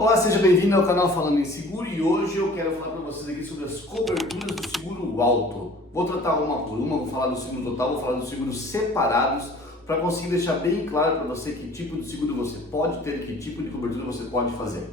Olá, seja bem-vindo ao canal Falando em Seguro e hoje eu quero falar para vocês aqui sobre as coberturas do seguro alto. Vou tratar uma por uma, vou falar do seguro total, vou falar dos seguros separados para conseguir deixar bem claro para você que tipo de seguro você pode ter, que tipo de cobertura você pode fazer.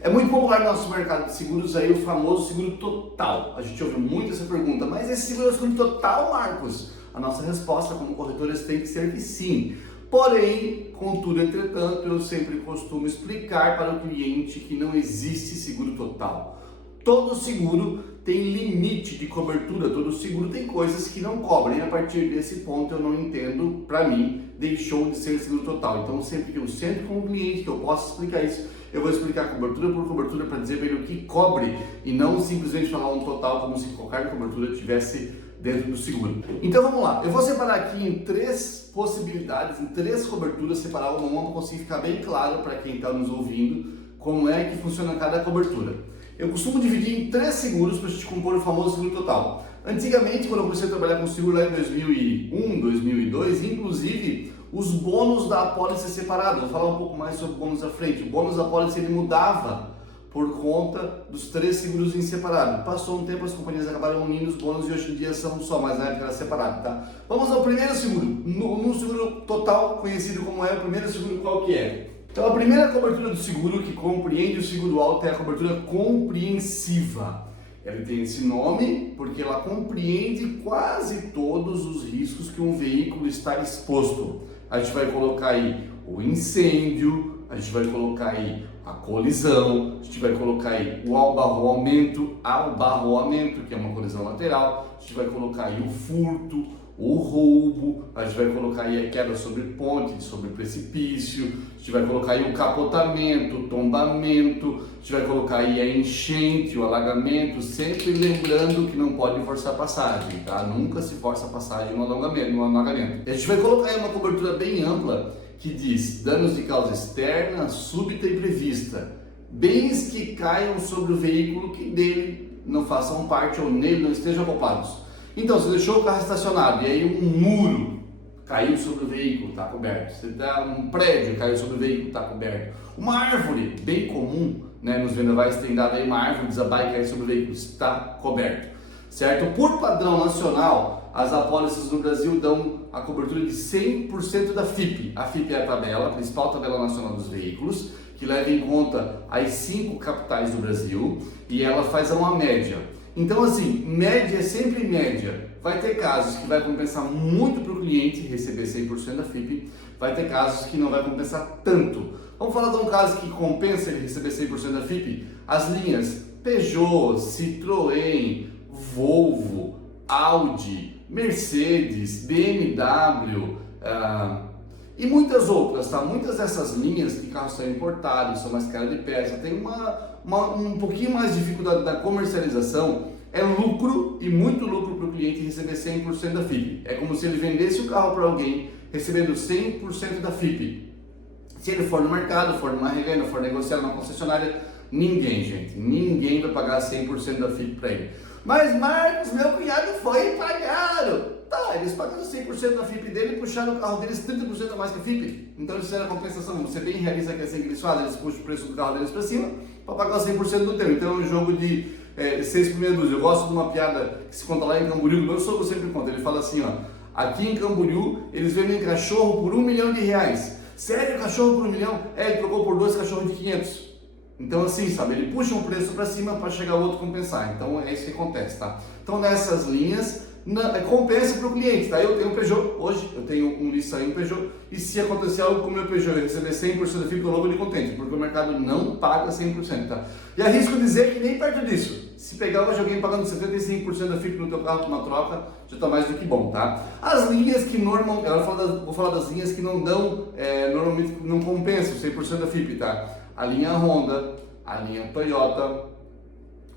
É muito popular no nosso mercado de seguros aí o famoso seguro total. A gente ouve muito essa pergunta, mas esse seguro é o seguro total, Marcos? A nossa resposta como corretores tem que ser que sim. Porém, contudo, entretanto, eu sempre costumo explicar para o cliente que não existe seguro total. Todo seguro tem limite de cobertura, todo seguro tem coisas que não cobrem. A partir desse ponto eu não entendo, para mim, deixou de ser seguro total. Então, sempre que eu sento com o cliente, que eu possa explicar isso, eu vou explicar cobertura por cobertura para dizer para ele o que cobre e não simplesmente falar um total como se qualquer cobertura tivesse dentro do seguro. Então vamos lá, eu vou separar aqui em três possibilidades, em três coberturas, separar uma a uma para conseguir ficar bem claro para quem está nos ouvindo como é que funciona cada cobertura. Eu costumo dividir em três seguros para a gente compor o famoso seguro total. Antigamente, quando eu comecei a trabalhar com seguro lá em 2001, 2002, inclusive os bônus da apólice separado. Vou falar um pouco mais sobre o bônus à frente. O bônus da apólice ele mudava por conta dos três seguros em separado. Passou um tempo, as companhias acabaram unindo os bônus e hoje em dia são só, mas na época era separado, tá? Vamos ao primeiro seguro, no seguro total, conhecido como é o primeiro seguro, qual que é? Então a primeira cobertura do seguro que compreende o seguro alto é a cobertura compreensiva. Ela tem esse nome porque ela compreende quase todos os riscos que um veículo está exposto. A gente vai colocar aí o incêndio, a gente vai colocar aí a colisão, a gente vai colocar aí o abarroamento, que é uma colisão lateral, a gente vai colocar aí o furto, o roubo, a gente vai colocar aí a queda sobre ponte, sobre precipício, a gente vai colocar aí o capotamento, o tombamento, a gente vai colocar aí a enchente, o alagamento, sempre lembrando que não pode forçar passagem, tá? Nunca se força passagem no alagamento. A gente vai colocar aí uma cobertura bem ampla que diz danos de causa externa, súbita e prevista, bens que caiam sobre o veículo que dele não façam parte ou nele não estejam acoplados. Então, você deixou o carro estacionado e aí um muro caiu sobre o veículo, está coberto. Você dá um prédio, caiu sobre o veículo, está coberto. Uma árvore, bem comum, né, nos vendavais tem dado aí uma árvore desabar e cair sobre o veículo, está coberto. Certo? Por padrão nacional, as apólices no Brasil dão a cobertura de 100% da FIPE. A FIPE é a tabela, a principal tabela nacional dos veículos, que leva em conta as 5 capitais do Brasil e ela faz uma média. Então assim, média é sempre média. Vai ter casos que vai compensar muito para o cliente receber 100% da FIPE, vai ter casos que não vai compensar tanto. Vamos falar de um caso que compensa ele receber 100% da FIPE? As linhas Peugeot, Citroën, Volvo, Audi, Mercedes, BMW e muitas outras, tá? Muitas dessas linhas de carros são importados, são mais caras de peça, tem um pouquinho mais de dificuldade da comercialização, é lucro e muito lucro para o cliente receber 100% da FIPE. É como se ele vendesse o carro para alguém recebendo 100% da FIPE. Se ele for no mercado, for numa revenda, for negociar numa concessionária, ninguém vai pagar 100% da FIPE para ele. Mas Marcos, meu cunhado foi e pagaram. Tá, eles pagaram 100% da FIPE dele e puxaram o carro deles 30% a mais que a FIPE. Então eles fizeram a compensação. Você bem realista que é assim que eles fazem, eles puxam o preço do carro deles para cima para pagar 100% do teu. Então é um jogo de 6 por meia dúzia. Eu gosto de uma piada que se conta lá em Camboriú, meu sogro sempre conta. Ele fala assim, ó, aqui em Camboriú eles vendem cachorro por R$1 milhão. Sério, cachorro por 1 milhão? Ele trocou por 2 cachorros de 500. Então assim, sabe, ele puxa um preço para cima para chegar o outro compensar. Então é isso que acontece, tá? Então nessas linhas, compensa para o cliente, tá? Eu tenho um Peugeot, hoje eu tenho um Nissan e um Peugeot, e se acontecer algo com o meu Peugeot e receber 100% da FIPE, eu logo de contente, porque o mercado não paga 100%, tá? E arrisco dizer que nem perto disso. Se pegar hoje alguém pagando 75% da FIPE no teu carro com uma troca, já está mais do que bom, tá? As linhas que normalmente, vou falar das linhas que não dão, normalmente não compensam 100% da FIPE, tá? A linha Honda, a linha Toyota,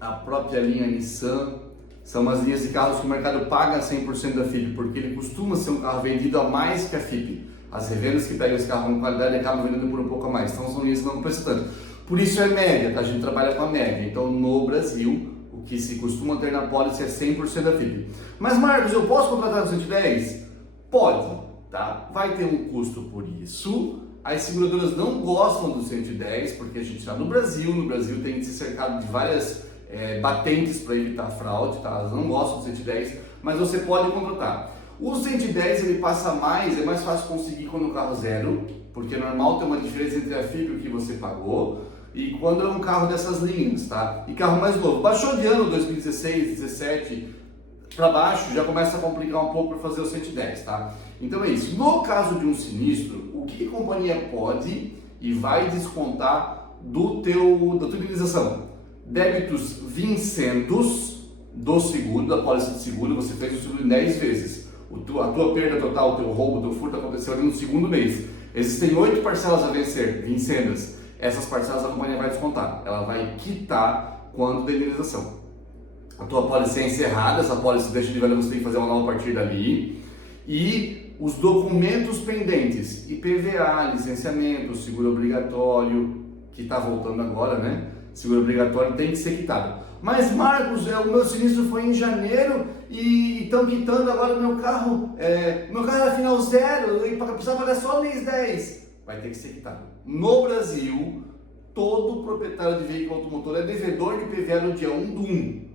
a própria linha Nissan, são as linhas de carros que o mercado paga 100% da FIPE, porque ele costuma ser um carro vendido a mais que a FIPE. As revendas que pegam esse carro com qualidade acabam vendendo por um pouco a mais, então são linhas que não compensam tanto. Por isso é média, tá? A gente trabalha com a média, então no Brasil, o que se costuma ter na pólice é 100% da FIPE. Mas Marcos, eu posso contratar com 110? Pode, tá? Vai ter um custo por isso, as seguradoras não gostam do 110, porque a gente está no Brasil tem que ser cercado de várias batentes para evitar fraude, tá? Elas não gostam do 110, mas você pode contratar. O 110 ele passa mais, é mais fácil conseguir quando o carro zero, porque é normal ter uma diferença entre a FIP e o que você pagou, e quando é um carro dessas linhas, tá? E carro mais novo. Baixou de ano 2016, 17 para baixo, já começa a complicar um pouco para fazer o 110, tá? Então é isso. No caso de um sinistro, o que a companhia pode e vai descontar da tua indenização? Débitos vincendos do seguro, da pólice de seguro, você fez o seguro em 10 vezes. A tua perda total, o teu roubo, o teu furto aconteceu ali no segundo mês. Existem 8 parcelas a vencer, vincendas. Essas parcelas a companhia vai descontar. Ela vai quitar quando da indenização. A tua pólice é encerrada, essa pólice deixa de valer, você tem que fazer uma nova partir dali. E os documentos pendentes, IPVA, licenciamento, seguro obrigatório, que está voltando agora, né? Seguro obrigatório tem que ser quitado. Mas Marcos, o meu sinistro foi em janeiro e estão quitando agora o meu carro era final zero e precisava pagar só mês 10. Vai ter que ser quitado. No Brasil, todo proprietário de veículo automotor é devedor de IPVA no dia 1/1.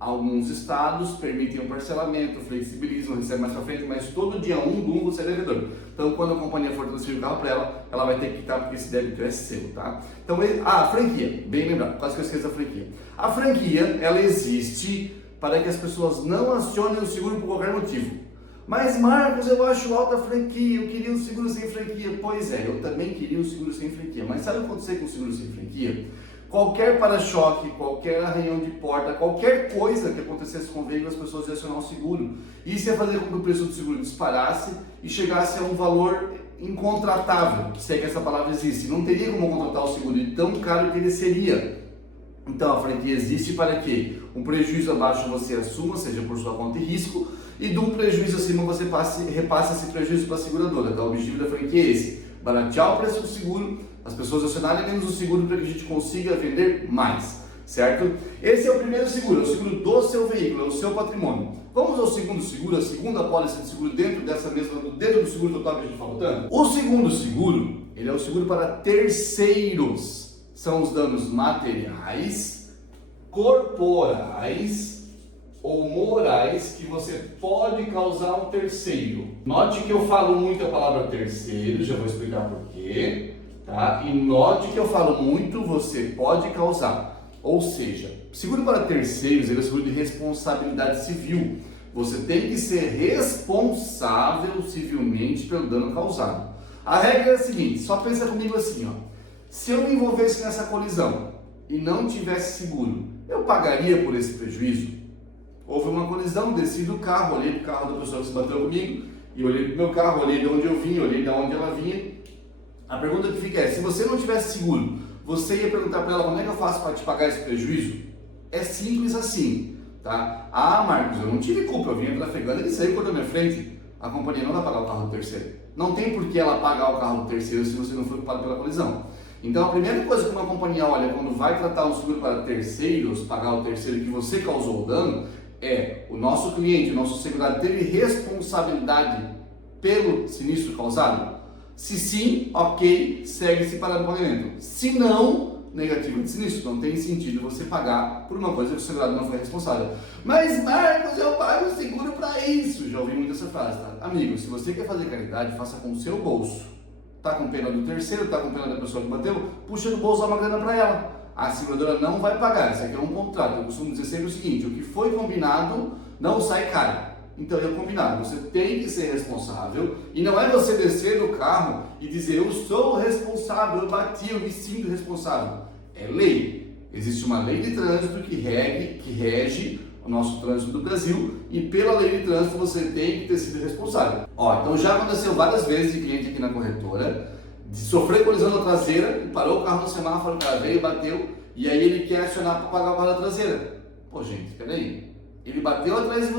Alguns estados permitem o parcelamento, flexibilizam, recebe mais para frente, mas todo dia 1/1 você é devedor. Então, quando a companhia for transferir o carro para ela, ela vai ter que quitar porque esse débito é seu, tá? Então, a franquia, bem lembrado, quase que eu esqueço da franquia. A franquia, ela existe para que as pessoas não acionem o seguro por qualquer motivo. Mas Marcos, eu acho alta a franquia, eu queria um seguro sem franquia. Pois é, eu também queria um seguro sem franquia. Mas sabe o que aconteceu com o seguro sem franquia? Qualquer para-choque, qualquer arranhão de porta, qualquer coisa que acontecesse com o veículo, as pessoas iam acionar o seguro. Isso ia fazer com que o preço do seguro disparasse e chegasse a um valor incontratável, se é que essa palavra existe. Não teria como contratar o seguro de tão caro que ele seria. Então a franquia existe para que um prejuízo abaixo você assuma, seja por sua conta e risco, e de um prejuízo acima você repasse esse prejuízo para a seguradora. Então o objetivo da franquia é esse: baratear o preço do seguro, as pessoas acionarem menos o seguro para que a gente consiga vender mais, certo? Esse é o primeiro seguro, é o seguro do seu veículo, é o seu patrimônio. Vamos ao segundo seguro, a segunda apólice de seguro dentro do seguro total que a gente falou tanto. O segundo seguro, ele é o seguro para terceiros. São os danos materiais, corporais ou morais que você pode causar a um terceiro. Note que eu falo muito a palavra terceiro, já vou explicar por quê, tá? E note que eu falo muito você pode causar. Ou seja, seguro para terceiros ele é seguro de responsabilidade civil. Você tem que ser responsável civilmente pelo dano causado. A regra é a seguinte, só pensa comigo assim, ó. Se eu me envolvesse nessa colisão e não tivesse seguro, eu pagaria por esse prejuízo? Houve uma colisão, desci do carro, olhei do carro da pessoa que se bateu comigo, e olhei do meu carro, olhei de onde eu vim, olhei de onde ela vinha. A pergunta que fica é, se você não tivesse seguro, você ia perguntar para ela, como é que eu faço para te pagar esse prejuízo? É simples assim, tá? Ah, Marcos, eu não tive culpa, eu vinha trafegando e ele saiu da minha frente. A companhia não vai pagar o carro do terceiro. Não tem por que ela pagar o carro do terceiro se você não foi culpado pela colisão. Então a primeira coisa que uma companhia olha quando vai tratar um seguro para terceiros, pagar o terceiro que você causou o dano, é o nosso cliente, o nosso segurado teve responsabilidade pelo sinistro causado? Se sim, ok, segue-se para o pagamento. Se não, negativo de sinistro. Não tem sentido você pagar por uma coisa que o segurado não foi responsável. Mas Marcos, eu pago seguro para isso. Já ouvi muito essa frase, tá? Amigo, se você quer fazer caridade, faça com o seu bolso. Tá com pena do terceiro, tá com pena da pessoa que bateu, puxa do bolso uma grana para ela. A seguradora não vai pagar, isso aqui é um contrato. Eu costumo dizer sempre o seguinte, o que foi combinado não sai caro. Então é combinado, você tem que ser responsável e não é você descer do carro e dizer eu sou responsável, eu bati, eu me sinto responsável. É lei. Existe uma lei de trânsito que rege o nosso trânsito do Brasil e pela lei de trânsito você tem que ter sido responsável. Então já aconteceu várias vezes de cliente aqui na corretora de sofrer colisão na traseira e parou o carro no semáforo, o cara veio, bateu e aí ele quer acionar para pagar o carro da traseira. Pô gente, peraí, ele bateu atrás de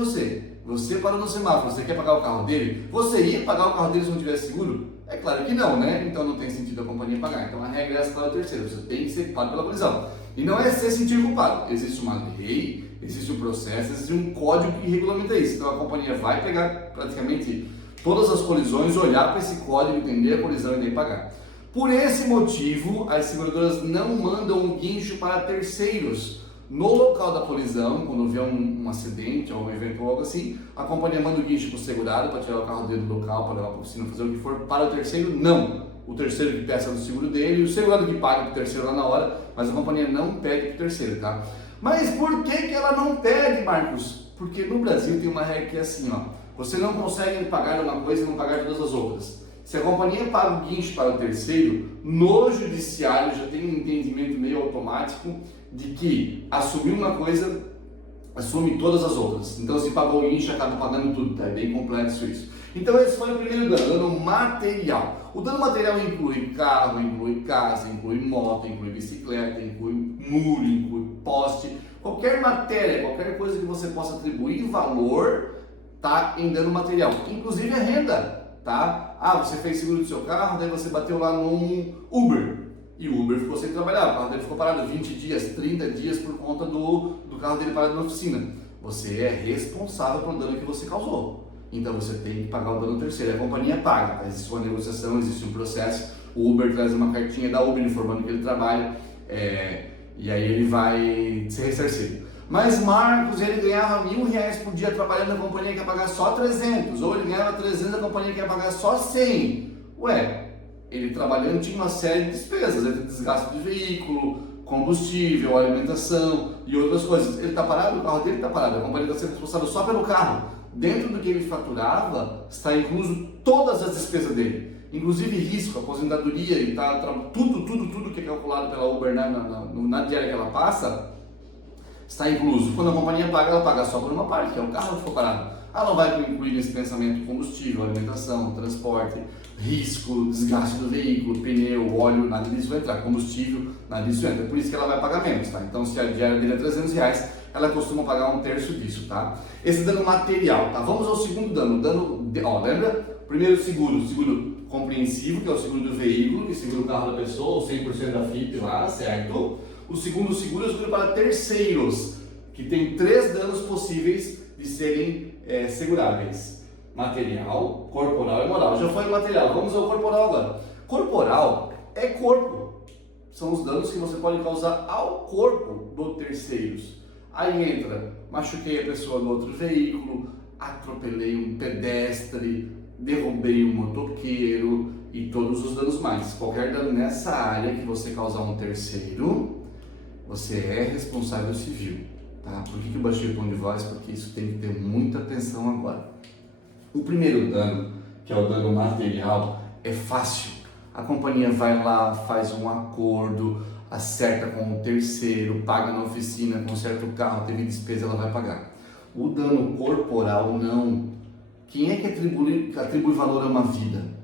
você parou no semáforo, você quer pagar o carro dele? Você ia pagar o carro dele se não tivesse seguro? É claro que não, né? Então não tem sentido a companhia pagar. Então a regra é essa para o terceiro, você tem que ser culpado pela colisão. E não é se sentir culpado, existe uma lei, existe um processo, existe um código que regulamenta isso. Então a companhia vai pegar praticamente todas as colisões, olhar para esse código, entender a colisão e daí pagar. Por esse motivo, as seguradoras não mandam o guincho para terceiros. No local da colisão, quando houver um acidente ou um evento ou algo assim, a companhia manda o guincho para o segurado para tirar o carro dele do local, para levar para a oficina, fazer o que for. Para o terceiro, não. O terceiro que peça do seguro dele, o segurado que paga para o terceiro lá na hora, mas a companhia não pede para o terceiro, tá? Mas por que ela não pede, Marcos? Porque no Brasil tem uma regra que é assim, ó, você não consegue pagar uma coisa e não pagar todas as outras. Se a companhia paga o guincho para o terceiro, no judiciário já tem um entendimento meio automático de que assumir uma coisa, assume todas as outras. Então se pagou o guincho, acaba pagando tudo, tá? É bem complexo isso. Então esse foi o primeiro dano, dano material. O dano material inclui carro, inclui casa, inclui moto, inclui bicicleta, inclui muro, inclui poste. Qualquer matéria, qualquer coisa que você possa atribuir valor, tá em dano material. Inclusive a renda. Tá? Ah, você fez seguro do seu carro, daí você bateu lá num Uber e o Uber ficou sem trabalhar, o carro dele ficou parado 20 dias, 30 dias por conta do carro dele parado na oficina. Você é responsável pelo dano que você causou, então você tem que pagar o dano terceiro. A companhia paga, tá? Existe uma negociação, existe um processo, o Uber traz uma cartinha da Uber informando que ele trabalha e aí ele vai ser ressarcido. Mas Marcos, ele ganhava R$1.000 por dia trabalhando, a companhia quer pagar só 300, ou ele ganhava 300, a companhia quer pagar só 100. Ué, ele trabalhando tinha uma série de despesas, entre desgaste de veículo, combustível, alimentação e outras coisas. Ele está parado, o carro dele está parado, a companhia está sendo responsável só pelo carro. Dentro do que ele faturava, está incluso todas as despesas dele, inclusive risco, aposentadoria, e tudo que é calculado pela Uber na diária que ela passa, está incluso. Quando a companhia paga, ela paga só por uma parte, que é o carro que ficou parado. Ela não vai incluir nesse pensamento combustível, alimentação, transporte, risco, desgaste do veículo, pneu, óleo, nada disso vai entrar. Combustível, nada disso entra. Por isso que ela vai pagar menos, tá? Então, se a diária dele é R$300, ela costuma pagar 1/3 disso, tá? Esse dano material, tá? Vamos ao segundo dano. Lembra? Primeiro seguro compreensivo, que é o seguro do veículo, que segura o carro da pessoa, 100% da FIP lá, certo? O segundo seguro é o seguro para terceiros, que tem 3 danos possíveis de serem seguráveis: material, corporal e moral. Já foi o material, vamos ao corporal agora. Corporal é corpo, são os danos que você pode causar ao corpo do terceiros. Aí entra, machuquei a pessoa no outro veículo, atropelei um pedestre, derrubei um motoqueiro e todos os danos mais. Qualquer dano nessa área que você causar um terceiro, você é responsável civil, tá? Por que eu baixei o tom de voz? Porque isso tem que ter muita atenção agora. O primeiro dano, que é o dano material, é fácil. A companhia vai lá, faz um acordo, acerta com o terceiro, paga na oficina, conserta o carro, teve despesa, ela vai pagar. O dano corporal, não. Quem é que atribui valor a uma vida?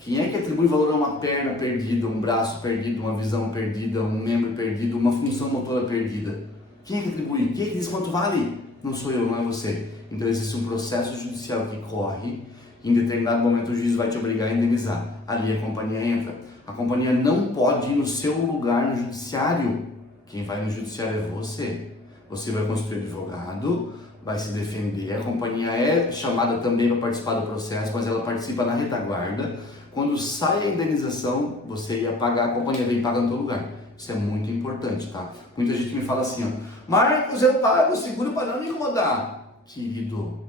Quem é que atribui valor a uma perna perdida, um braço perdido, uma visão perdida, um membro perdido, uma função motora perdida? Quem é que atribui? Quem é que diz quanto vale? Não sou eu, não é você. Então existe um processo judicial que corre, em determinado momento o juiz vai te obrigar a indenizar. Ali a companhia entra. A companhia não pode ir no seu lugar no judiciário. Quem vai no judiciário é você. Você vai constituir advogado, vai se defender. A companhia é chamada também para participar do processo, mas ela participa na retaguarda. Quando sai a indenização, você ia pagar, a companhia vem pagar no teu lugar. Isso é muito importante, tá? Muita gente me fala assim, ó, Marcos, eu pago o seguro para não me incomodar. Querido,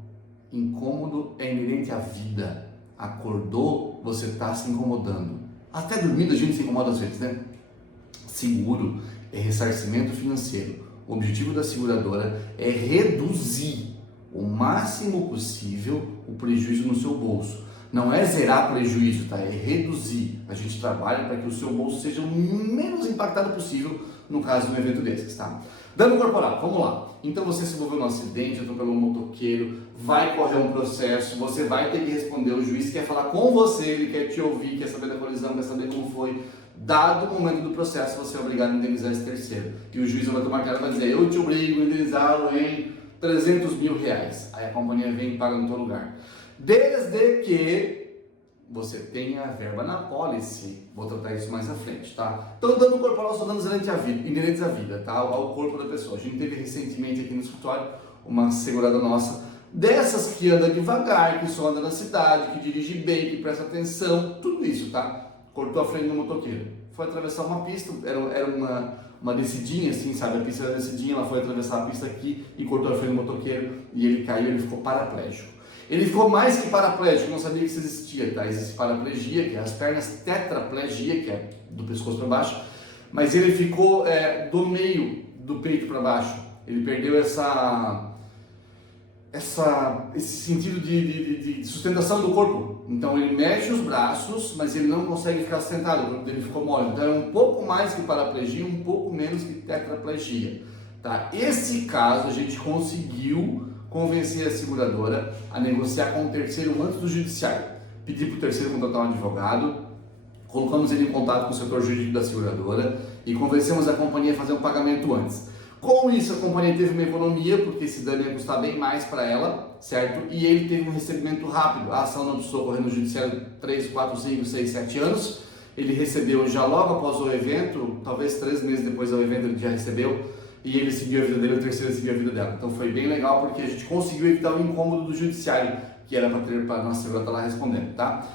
incômodo é inerente à vida. Acordou, você está se incomodando. Até dormindo a gente se incomoda às vezes, né? Seguro é ressarcimento financeiro. O objetivo da seguradora é reduzir o máximo possível o prejuízo no seu bolso. Não é zerar prejuízo, tá? É reduzir. A gente trabalha para que o seu bolso seja o menos impactado possível no caso de um evento desses, tá? Dano corporal, vamos lá. Então você se envolveu num acidente, atropelou um motoqueiro, vai correr um processo, você vai ter que responder, o juiz quer falar com você, ele quer te ouvir, quer saber da colisão, quer saber como foi. Dado o momento do processo, você é obrigado a indenizar esse terceiro. E o juiz vai tomar cara e vai dizer, eu te obrigo a indenizá-lo em R$300 mil. Aí a companhia vem e paga no teu lugar. Desde que você tenha a verba na pólice. Vou tratar isso mais à frente, tá? Então, dano corporal são danos inerentes à vida, tá? Ao corpo da pessoa. A gente teve recentemente aqui no escritório uma segurada nossa, dessas que anda devagar, que só anda na cidade, que dirige bem, que presta atenção, tudo isso, tá? cortou a frente do motoqueiro. Foi atravessar uma pista, era uma descidinha assim, sabe? A pista era descidinha, ela foi atravessar a pista aqui e cortou a frente do motoqueiro e ele caiu, ele ficou paraplégico. Ele ficou mais que paraplégico, não sabia que isso existia, tá? Existe paraplegia, que é as pernas, tetraplegia, que é do pescoço para baixo, mas ele ficou do meio do peito para baixo. Ele perdeu esse sentido de sustentação do corpo. Então ele mexe os braços, mas ele não consegue ficar sentado, o corpo dele ficou mole. Então é um pouco mais que paraplegia, um pouco menos que tetraplegia. Tá? Esse caso a gente conseguiu convencer a seguradora a negociar com o terceiro antes do judiciário. Pedi para o terceiro contratar um advogado, colocamos ele em contato com o setor jurídico da seguradora e convencemos a companhia a fazer um pagamento antes. Com isso, a companhia teve uma economia, porque esse dano ia custar bem mais para ela, certo? E ele teve um recebimento rápido. A ação não precisou correr no judiciário 3, 4, 5, 6, 7 anos. Ele recebeu já logo após o evento, talvez 3 meses depois do evento ele já recebeu, e ele seguiu a vida dele, o terceiro seguiu a vida dela. Então foi bem legal, porque a gente conseguiu evitar o incômodo do judiciário, que era para a nossa seguradora estar lá respondendo, tá?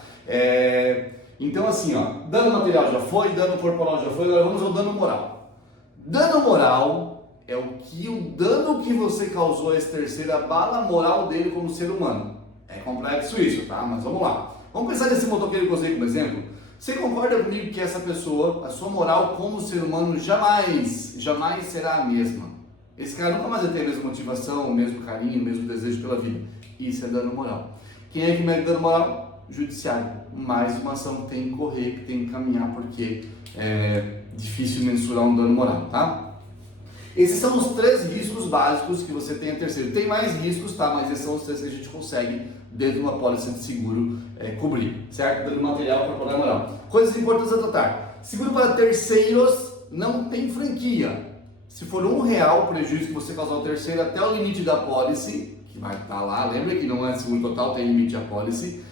Então assim, ó, dano material já foi, dano corporal já foi, agora vamos ao dano moral. Dano moral é o dano que você causou a esse terceiro abala a moral dele como ser humano. É complexo isso, tá? Mas vamos lá. Vamos pensar nesse motoqueiro que eu usei como exemplo. Você concorda comigo que essa pessoa, a sua moral como ser humano jamais será a mesma? Esse cara nunca mais vai ter a mesma motivação, o mesmo carinho, o mesmo desejo pela vida. Isso é dano moral. Quem é que mede dano moral? Judiciário. Mais uma ação que tem que correr, que tem que caminhar, porque é difícil mensurar um dano moral, tá? Esses são os 3 riscos básicos que você tem a terceiro. Tem mais riscos, tá? Mas esses são os 3 que a gente consegue, dentro de uma pólice de seguro, cobrir, certo? Dando material para poder moral. Coisas importantes a tratar. Seguro para terceiros não tem franquia. Se for R$1 o prejuízo que você causar ao terceiro até o limite da pólice, que vai estar lá, lembra que não é seguro total, tem limite a pólice,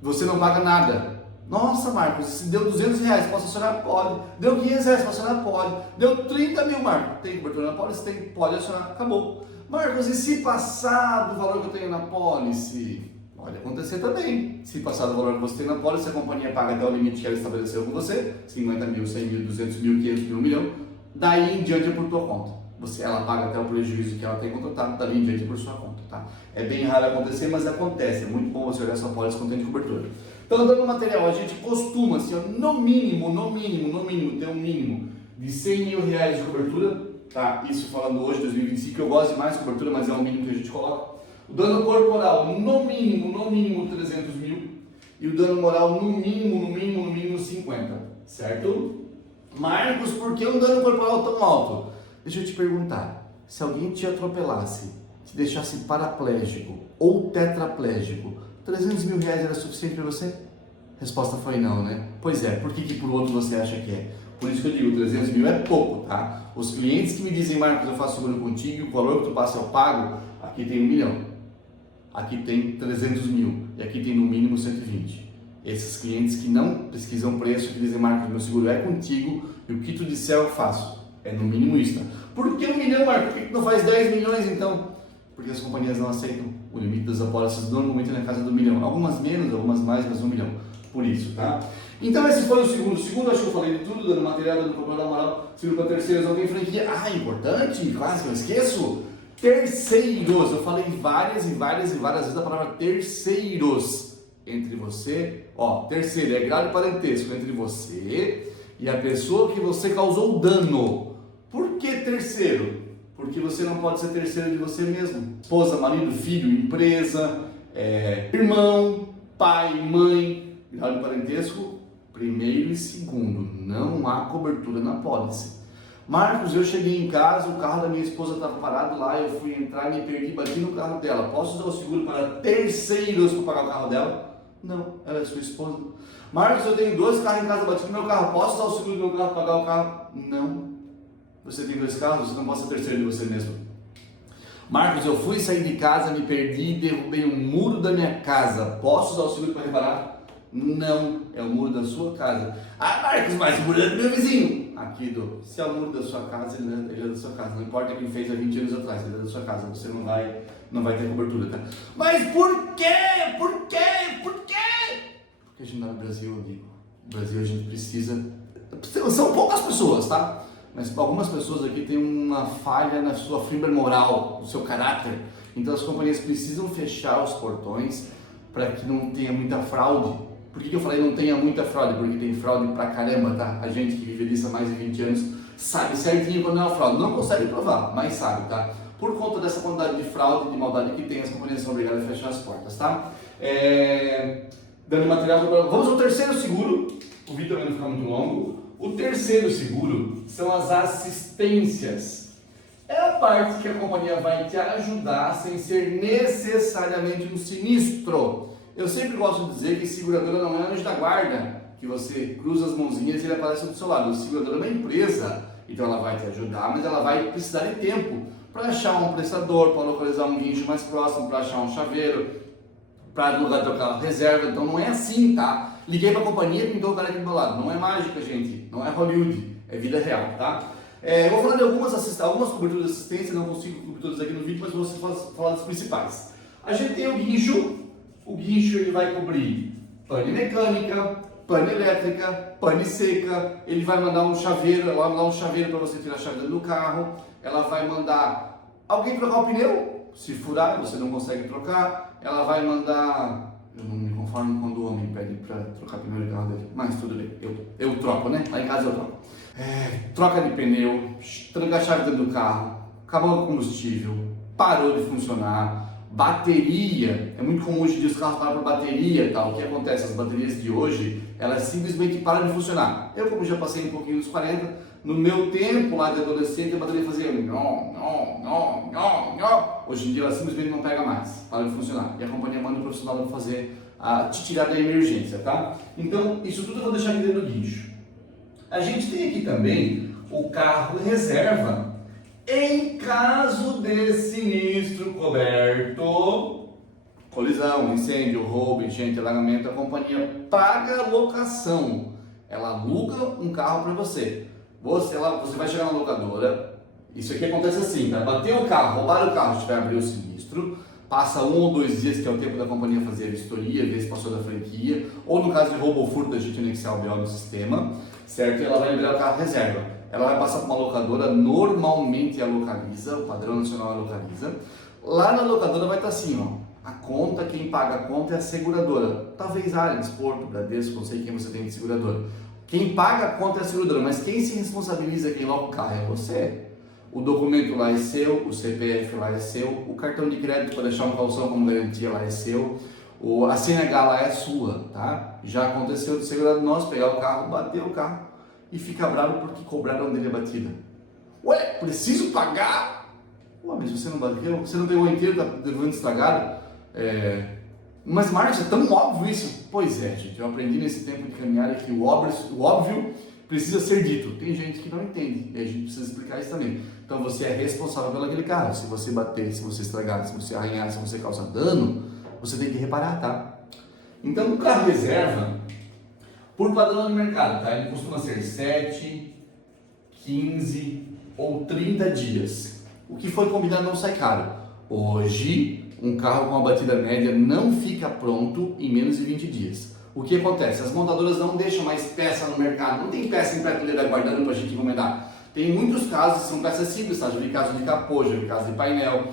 você não paga nada. Nossa, Marcos, se deu R$200, posso acionar? Pode. Deu R$500, posso acionar? Pode. Deu 30 mil, Marcos. Tem cobertura na pólice? Tem. Pode acionar. Acabou. Marcos, e se passar do valor que eu tenho na pólice? Pode acontecer também. Se passar do valor que você tem na pólice, a companhia paga até o limite que ela estabeleceu com você, 50 mil, 100 mil, 200 mil, 500 mil, 1 milhão. Daí em diante é por tua conta. Ela paga até o prejuízo que ela tem contratado, dali em diante é por sua conta, tá? É bem raro acontecer, mas acontece. É muito bom você olhar sua pólice quando tem de cobertura. Então, dando material, a gente costuma, assim, no mínimo, ter um mínimo de R$100 mil de cobertura, tá? Isso falando hoje, 2025, eu gosto de mais cobertura, mas é o mínimo que a gente coloca. O dano corporal, no mínimo 300 mil. E o dano moral, no mínimo 50, certo? Marcos, por que um dano corporal tão alto? Deixa eu te perguntar, se alguém te atropelasse, te deixasse paraplégico ou tetraplégico, R$300 mil era suficiente para você? Resposta foi não, né? Pois é, por que por outro você acha que é? Por isso que eu digo, 300 mil é pouco, tá? Os clientes que me dizem, Marcos, eu faço seguro contigo, o valor que tu passa eu pago, aqui tem 1 milhão, aqui tem 300 mil e aqui tem no mínimo 120. Esses clientes que não pesquisam preço, que dizem, Marcos, meu seguro é contigo e o que tu disser eu faço. É no mínimo isso, tá? Por que 1 milhão, Marcos? Por que tu não faz 10 milhões então? Porque as companhias não aceitam o limite das apólices normalmente na casa do 1 milhão. Algumas menos, algumas mais, mas 1 milhão. Por isso, tá? Então esse foi o segundo. O segundo, acho que eu falei de tudo, dando material, dando corporal, moral, seguro para terceiros, alguém franquia. Ah, importante, quase que eu esqueço. Terceiros. Eu falei várias vezes a palavra terceiros. Entre você, terceiro é grau de parentesco entre você e a pessoa que você causou dano. Por que terceiro? Porque você não pode ser terceiro de você mesmo. Esposa, marido, filho, empresa, irmão, pai, mãe. Grau de parentesco, primeiro e segundo. Não há cobertura na pólice. Marcos, eu cheguei em casa, o carro da minha esposa estava parado lá, eu fui entrar e me perdi, bati no carro dela. Posso usar o seguro para terceiros para pagar o carro dela? Não, ela é sua esposa. Marcos, eu tenho 2 carros em casa, bati no meu carro. Posso usar o seguro do meu carro para pagar o carro? Não. Você tem 2 carros, você não pode ser terceiro de você mesmo. Marcos, eu fui sair de casa, me perdi e derrubei um muro da minha casa. Posso usar o seguro para reparar? Não, é o muro da sua casa. Ah, Marcos, mas o muro é do meu vizinho. Aqui, se é o muro da sua casa, ele é da sua casa. Não importa quem fez há 20 anos atrás, ele é da sua casa. Você não vai ter cobertura, tá? Mas por quê? Por quê? Por quê? Porque a gente não é no Brasil, amigo. No Brasil a gente precisa... São poucas pessoas, tá? Mas algumas pessoas aqui têm uma falha na sua fibra moral, no seu caráter. Então as companhias precisam fechar os portões para que não tenha muita fraude. Por que eu falei não tenha muita fraude? Porque tem fraude pra caramba, tá? A gente que vive nisso há mais de 20 anos sabe certinho quando é uma fraude. Não consegue provar, mas sabe, tá? Por conta dessa quantidade de fraude, de maldade que tem, as companhias são obrigadas a fechar as portas, tá? Dando material para... Vamos ao terceiro seguro. O vídeo também não fica muito longo. O terceiro seguro são as assistências. É a parte que a companhia vai te ajudar sem ser necessariamente um sinistro. Eu sempre gosto de dizer que seguradora não é anjo da guarda, que você cruza as mãozinhas e ele aparece do seu lado. A seguradora é uma empresa, então ela vai te ajudar, mas ela vai precisar de tempo para achar um prestador, para localizar um guincho mais próximo, para achar um chaveiro, para alugar teu carro reserva. Então não é assim, tá? Liguei para a companhia e pintou o cara aqui do meu lado. Não é mágica, gente. Não é Hollywood. É vida real, tá? Eu vou falar de algumas coberturas de assistência. Não consigo cobrir todas aqui no vídeo, mas vou falar das principais. A gente tem o guincho. O guincho ele vai cobrir pane mecânica, pane elétrica, pane seca. Ele vai mandar um chaveiro. Ela vai mandar um chaveiro para você tirar a chave do carro. Ela vai mandar alguém trocar o pneu. Se furar, você não consegue trocar. Ela vai mandar... Eu não me conformo quando o homem pede para trocar pneu de carro dele, mas tudo bem, eu troco, né? Lá em casa eu troco. Troca de pneu, tranca a chave dentro do carro, acabou o combustível, parou de funcionar, bateria. É muito comum hoje em dia os carros param por bateria, tá? O que acontece? As baterias de hoje, elas simplesmente param de funcionar. Eu, como já passei um pouquinho dos 40, no meu tempo lá de adolescente, a bateria fazia não. Hoje em dia ela simplesmente não pega mais, para de funcionar. E a companhia manda o profissional para fazer te tirar da emergência, tá? Então, isso tudo eu vou deixar aqui dentro do guincho. A gente tem aqui também o carro reserva. Em caso de sinistro coberto, colisão, incêndio, roubo, enchente, alagamento, a companhia paga a locação. Ela aluga um carro para você. Você vai chegar na locadora, isso aqui acontece assim, tá? Bateu o carro, roubaram o carro, tiver abrir o sinistro, passa 1 ou 2 dias, que é o tempo da companhia fazer a vistoria, ver se passou da franquia, ou no caso de roubo ou furto, a gente anexar o BO no sistema, certo? E ela vai liberar o carro reserva. Ela vai passar para uma locadora, normalmente a localiza, o padrão nacional a localiza. Lá na locadora vai estar assim, ó, a conta, quem paga a conta é a seguradora. Talvez Allianz, Porto, Bradesco, não sei quem você tem de seguradora. Quem paga a conta é a seguradora, mas quem se responsabiliza, quem loca o carro é você. O documento lá é seu, o CPF lá é seu, o cartão de crédito para deixar uma calção como garantia lá é seu, a CNH lá é sua, tá? Já aconteceu de segurado nosso pegar o carro, bater o carro e ficar bravo porque cobraram dele a batida. Ué, preciso pagar? Ué, mas você não bateu? Você não pegou inteiro, tá levando estragado? Mas Marcos, é tão óbvio isso. Pois é, gente, eu aprendi nesse tempo de caminhada que o óbvio precisa ser dito. Tem gente que não entende e a gente precisa explicar isso também. Então você é responsável pelo aquele carro. Se você bater, se você estragar, se você arranhar, se você causar dano, você tem que reparar, tá? Então o carro reserva, por padrão de mercado, tá? Ele costuma ser 7, 15 ou 30 dias. O que foi combinado não sai caro. Hoje, um carro com uma batida média não fica pronto em menos de 20 dias. O que acontece? As montadoras não deixam mais peça no mercado, não tem peça em prateleira guardando para a gente encomendar. Tem muitos casos que são peças simples, tá? Já vi caso de capô, já vi caso de painel,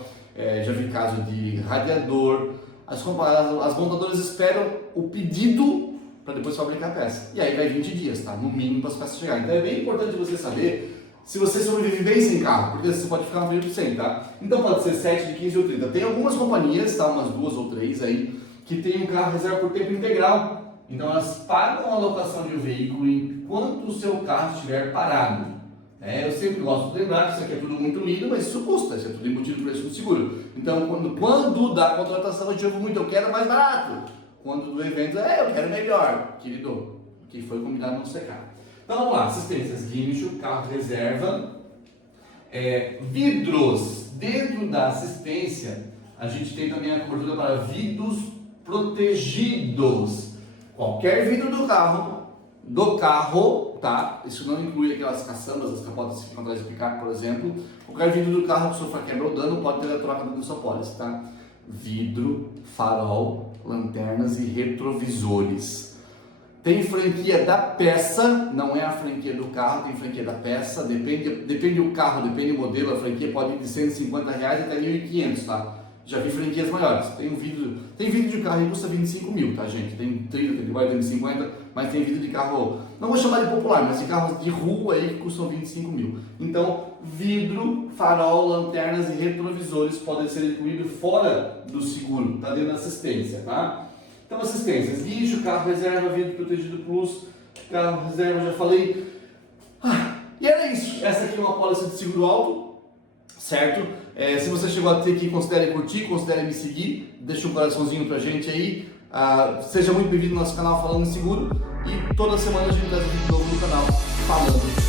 já vi caso de radiador. As montadoras esperam o pedido para depois fabricar a peça. E aí vai 20 dias, tá? No mínimo para as peças chegarem. Então é bem importante você saber se você sobrevive bem sem carro, porque você pode ficar um período sem, tá? Então pode ser 7, de 15 ou 30. Tem algumas companhias, tá? Umas 2 ou 3 aí, que tem um carro reserva por tempo integral. Então elas pagam a locação de um veículo enquanto o seu carro estiver parado. Eu sempre gosto de lembrar que isso aqui é tudo muito lindo, mas isso custa, isso é tudo embutido no preço do seguro. Então quando da contratação eu digo muito, eu quero mais barato. Quando do evento, eu quero melhor, querido, o que foi combinado não secar. Então vamos lá, assistências, guincho, carro reserva, vidros. Dentro da assistência, a gente tem também a cobertura para vidros protegidos. Qualquer vidro do carro, tá? Isso não inclui aquelas caçambas, as capotas que ficam atrás do picape, por exemplo. Qualquer vidro do carro que o sofá quebra ou dano pode ter a troca do sua pólice, tá? Vidro, farol, lanternas e retrovisores. Tem franquia da peça, não é a franquia do carro, tem franquia da peça, depende do carro, depende do modelo, a franquia pode ir de R$150 até R$1.500, tá? Já vi franquias maiores, tem vídeo de carro que custa 25 mil, tá gente? Tem 30, 40, 50, mas tem vídeo de carro, não vou chamar de popular, mas de carros de rua aí que custam 25 mil. Então, vidro, farol, lanternas e retrovisores podem ser incluídos fora do seguro, tá dentro da assistência, tá? Então, assistências, guincho, carro reserva, vidro protegido plus, carro reserva, já falei. E era isso. Essa aqui é uma pólice de seguro alto, certo? Se você chegou até aqui, considere curtir, considere me seguir, deixa um coraçãozinho pra gente aí. Seja muito bem-vindo ao nosso canal Falando em Seguro. E toda semana a gente traz um vídeo novo no canal Falando